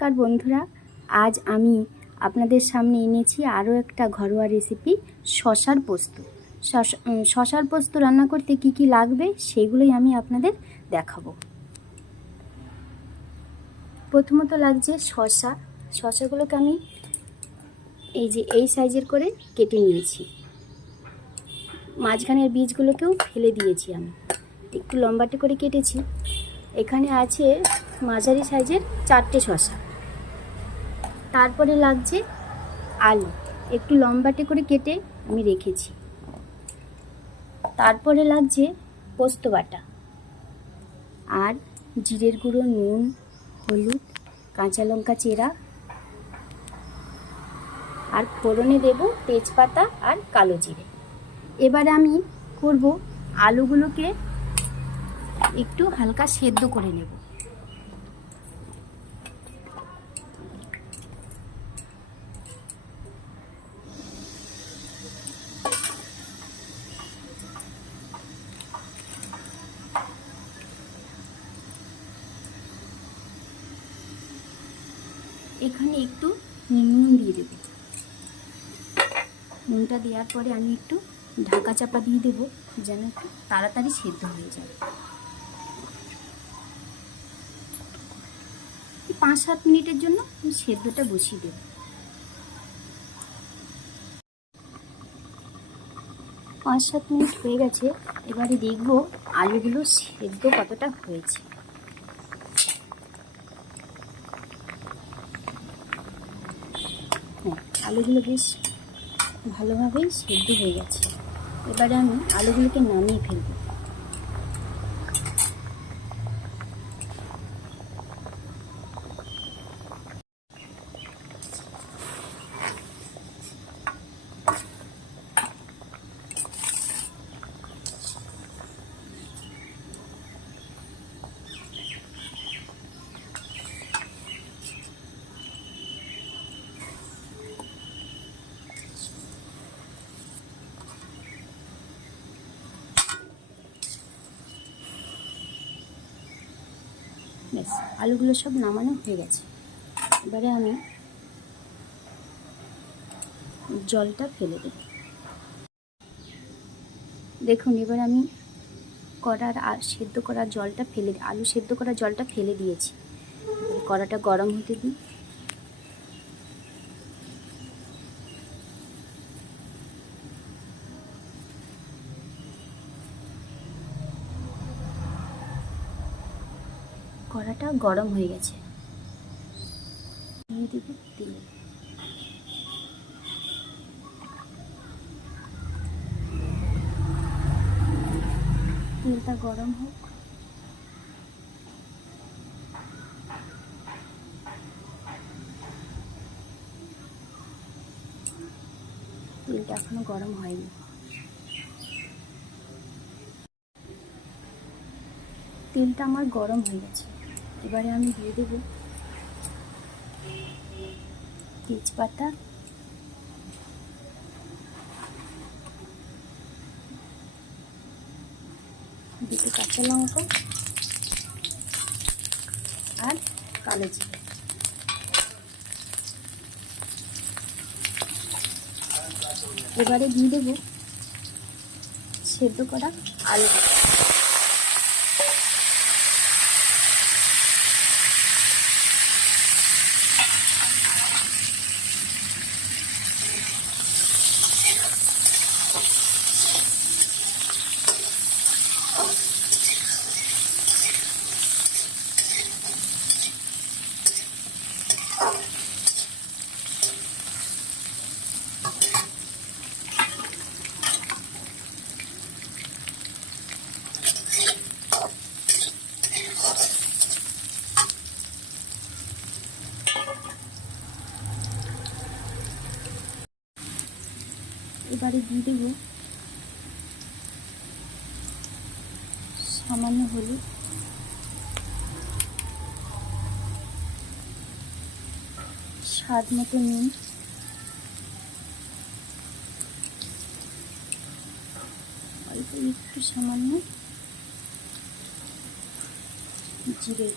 নমস্কার বন্ধুরা, আজ আমি আপনাদের সামনে এনেছি আরও একটা ঘরোয়া রেসিপি শশার পোস্ত। শশা শশার পোস্ত রান্না করতে কি কি লাগবে সেগুলোই আমি আপনাদের দেখাবো। প্রথমত লাগছে শশা। শশাগুলোকে আমি এই যে এই সাইজের করে কেটে নিয়েছি। মাঝখানের বীজগুলোকেও ফেলে দিয়েছি আমি। একটু লম্বাটে করে কেটেছি। এখানে আছে মাঝারি সাইজের চারটে শশা। তারপরে লাগছে আলু। একটু লম্বাটে করে কেটে আমি রেখেছি। তারপরে লাগছে পোস্ত বাটা আর জিরের গুঁড়ো, নুন, হলুদ, কাঁচা লঙ্কা চেরা আর ফোড়নে দেব তেজপাতা আর কালো জিরে। এবারে আমি করব আলুগুলোকে একটু হালকা সেদ্ধ করে নেব এখানে একটু নুন দিয়ে দেব। নুনটা দেওয়ার পরে আমি একটু ঢাকা চাপা দিয়ে দেবো, যেন একটু তাড়াতাড়ি সেদ্ধ হয়ে যায়। পাঁচ সাত মিনিটের জন্য আমি সেদ্ধটা বসিয়ে দেব। পাঁচ সাত মিনিট হয়ে গেছে, এবারে দেখব আলুগুলো সেদ্ধ কতটা হয়েছে হ্যাঁ আলুগুলো বেশ ভালোভাবেই সেদ্ধ হয়ে গেছে। এবারে আমি আলুগুলোকে নামিয়ে ফেলব। ব্যাস আলুগুলো সব নামানো হয়ে গেছে। এবারে আমি জলটা ফেলে দেব। দেখুন, এবার আমি কড়ার সেদ্ধ করা জলটা ফেলে আলু সেদ্ধ করা জলটা ফেলে দিয়েছি। কড়াটা গরম হতে দিই। কড়াটা গরম হয়ে গেছে। তেলটা গরম হোক। তেলটা এখনও গরম হয়নি। তেলটা আমার গরম হয়ে গেছে। এবারে আমি দিয়ে দেব তেজপাতা। দুটো কাঁচা লঙ্কা আর কালো জিরে। এবারে দিয়ে দেবো সেদ্ধ করা আলু। এবারে দিয়ে দেব সামান্য হলুদ। স্বাদ মতো নুন। অল্প একটু সামান্য জিরে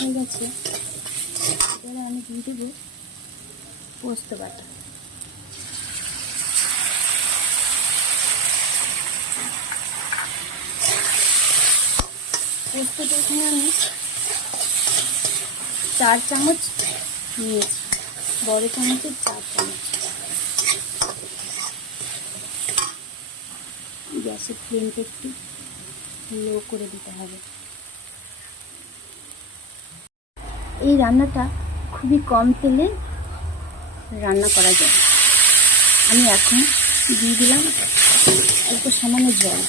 গুঁড়ো হয়ে গেছে এবারে আমি দিয়ে দেবো পোস্ত বাটা। পোস্তটা এখানে আমি চার চামচ নিয়েছি। বড় চামচের চার চামচ। গ্যাসের ফ্লেমটা একটু লো করে দিতে হবে। এই রান্নাটা খুবই কম তেলে রান্না করা যায়। আমি এখন দিয়ে দিলাম অল্প সামান্য জল।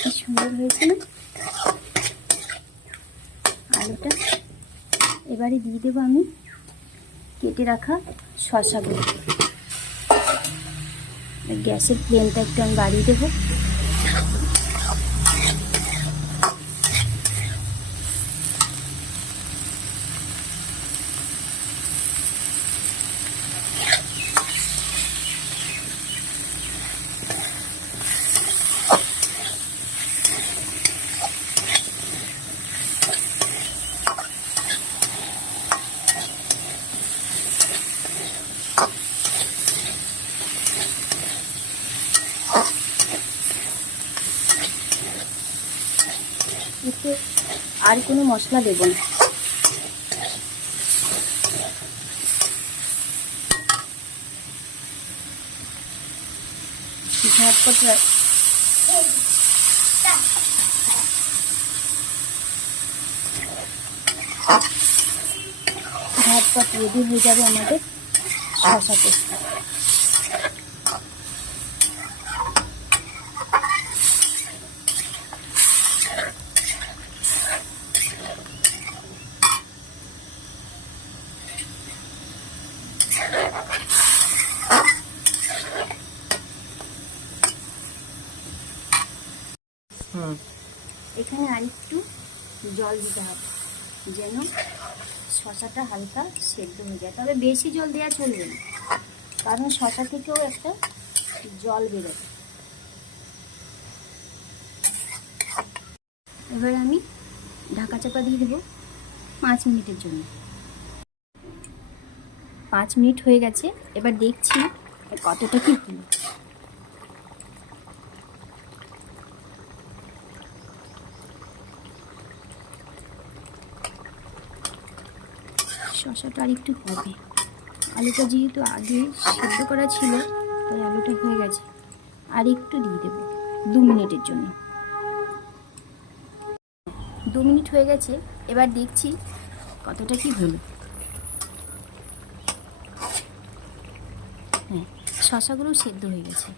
কি সুন্দর আলুটা এবারে দিয়ে দেবো আমি কেটে রাখা শশাগুলো গ্যাসের ফ্লেমটা একটু আমি বাড়িয়ে দেবো আর কোনো মশলা দেবো না। রা- ঝটপট রেডি হয়ে যাবে আমাদের শশা পোস্ত জল দিতে হবে। যেন শশাটা হালকা সেদ্ধ হয়ে যায়। তবে বেশি জল দেওয়া চলবে না। কারণ শশা থেকেও একটা জল বেরোবে এবার আমি ঢাকা চাপা দিয়ে দেবো পাঁচ মিনিটের জন্য। পাঁচ মিনিট হয়ে গেছে। এবার দেখছি কতটা কি হলো। শশাটা আর একটু হবে। আলুটা যেহেতু আগে সেদ্ধ করা ছিল, তাই আলুটা হয়ে গেছে। আর একটু দিয়ে দেবো, দু মিনিটের জন্য। দু মিনিট হয়ে গেছে, এবার দেখছি কতটা কি হলো। হ্যাঁ শশাগুলো সেদ্ধ হয়ে গেছে।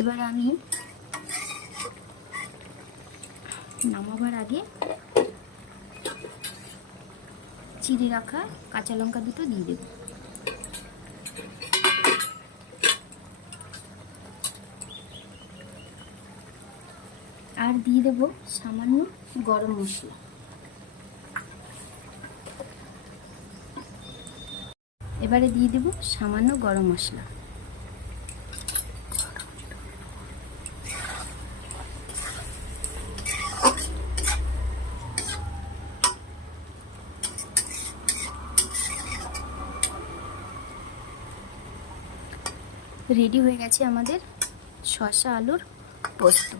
এবার আমি নামাবার আগে চিড়ে রাখা কাঁচা লঙ্কা দুটো দিয়ে দেব। আর দিয়ে দেব সামান্য গরম মশলা। এবারে দিয়ে দেব সামান্য গরম মশলা। রেডি হয়ে গেছে আমাদের শসা আলুর পোস্ত।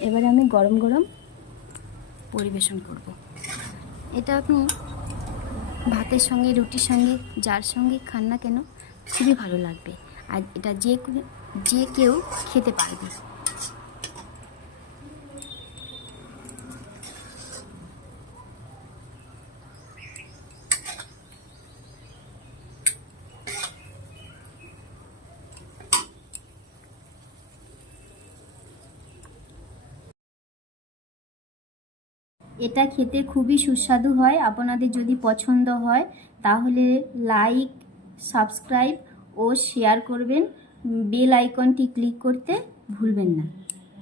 এবারে আমি গরম গরম পরিবেশন করব। এটা আপনি ভাতের সঙ্গে, রুটির সঙ্গে, যার সঙ্গে খান না কেন, খুবই ভালো লাগবে। আর এটা যে যে কেউ খেতে পারবে। এটা খেতে খুবই সুস্বাদু হয়। আপনাদের যদি পছন্দ হয়, তাহলে লাইক সাবস্ক্রাইব ও শেয়ার করবেন। বেল আইকনটি ক্লিক করতে ভুলবেন না।